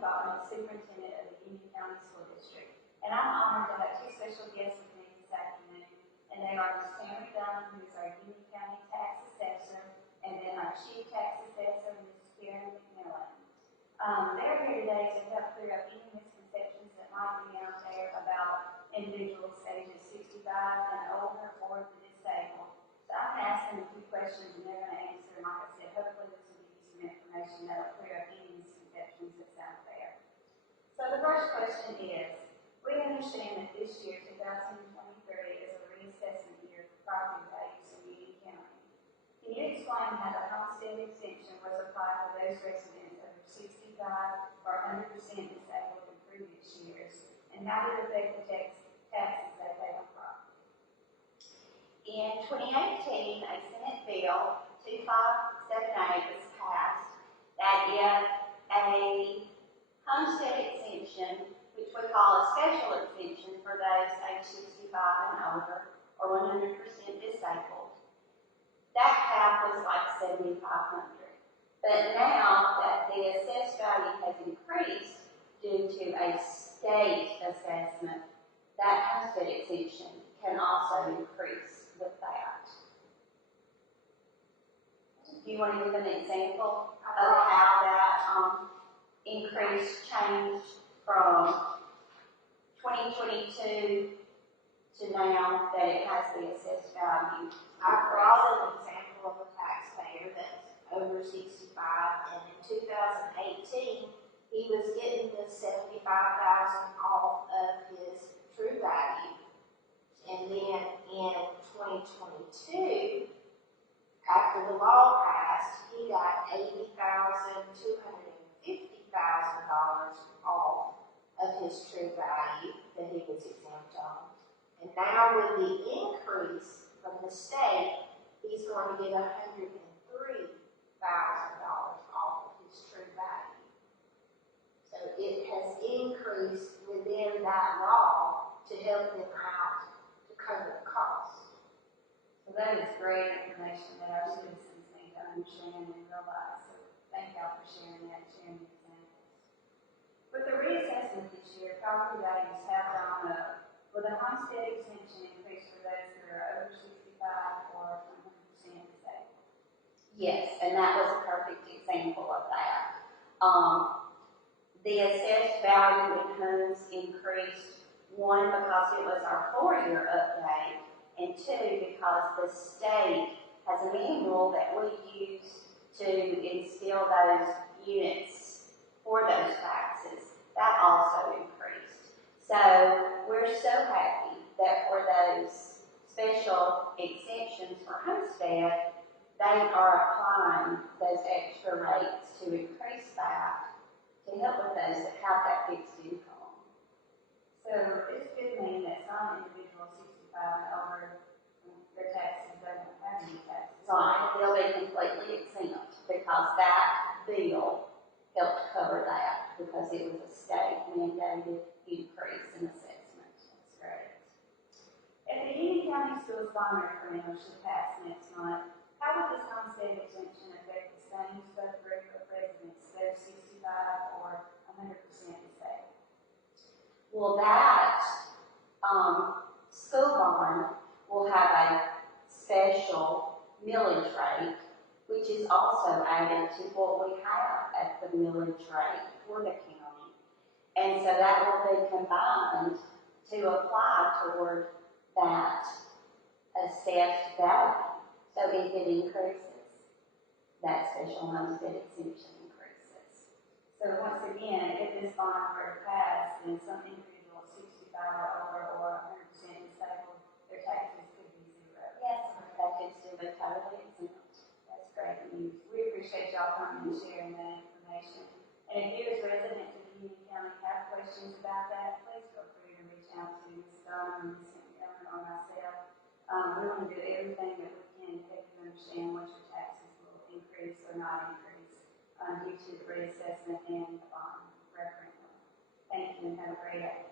Bond, Superintendent of the Union County School District, and I'm honored to have two special guests with me this afternoon, and they are Ms. Tameri, who is our Union County Tax Assessor, and then our Chief Tax Assessor, Ms. McMillen. They're here today to help clear up any misconceptions that might be out there about individuals ages 65 and older or the disabled. So I'm going to ask them a few questions, and they're going to answer, and like I said, hopefully this will give you some information that will clear up any misconceptions that's out there. So the first question is, we understand that this year, 2023, is a reassessment year for property values in Union County. Can you explain how the homestead exemption was applied for those residents over 65 or 100% disabled in previous years, and how did it affect the taxes they pay on property? In 2018, a Senate Bill 2578 was passed that if a homestead exemption, which we call a special exemption for those age 65 and older or 100% disabled, that cap was like $7,500. But now that the assessed value has increased due to a state assessment, that homestead exemption can also increase with that. Do you want to give an example of how that increase changed from 2022 to now that it has the assessed value? I brought an example of a taxpayer that's over 65, and in 2018, he was getting the $75,000 off of his true value. And then in 2022, after the law passed, he got $80,000, $250,000 off of his true value that he was exempt on. And now with the increase from the state, he's going to get $103,000 off of his true value. So it has increased within that law to help them out to cover the cost. So that is great information that our citizens need to understand and realize. So thank y'all for sharing that, sharing the examples. With the reassessment this year, property values have gone up. Will the homestead exemption increase for those who are over 65 or 100% disabled? Yes, and that was a perfect example of that. The assessed value in homes increased, one, because it was our 4-year update, and two, because the state has a manual that we use to instill those units for those taxes. That also increased. So we're so happy that for those special exemptions for homestead, they are applying those extra rates to increase that to help with those that have that fixed income. So this could mean that some individuals 65 and over, their taxes, they won't have any taxes. Right, they'll be completely exempt because that bill helped cover that because it was a state mandated increase in assessment. That's great. If the Union County Schools Bond Referendum should pass next month, how would this homestead exemption affect the same subgroup of residents that are 65 or 100% disabled? Well, that school bond will have a special millage rate, which is also added to what we have at the millage rate for the county. And so that will be combined to apply toward that assessed value. So if it increases, that special homestead exemption increases. So once again, if this bond were to pass, then some individuals 65 or over or 100% disabled, their taxes could be zero. Yes, that could still be totally exempt. That's great news. We appreciate y'all coming and sharing that information. And if you as residents of Union County have questions about that, please feel free to reach out to Ms. Dunnam, Ms. McMillen, or myself. We want to do everything that we can to help you understand what your taxes will increase or not increase due to the reassessment and the bond referendum. Thank you and have a great afternoon.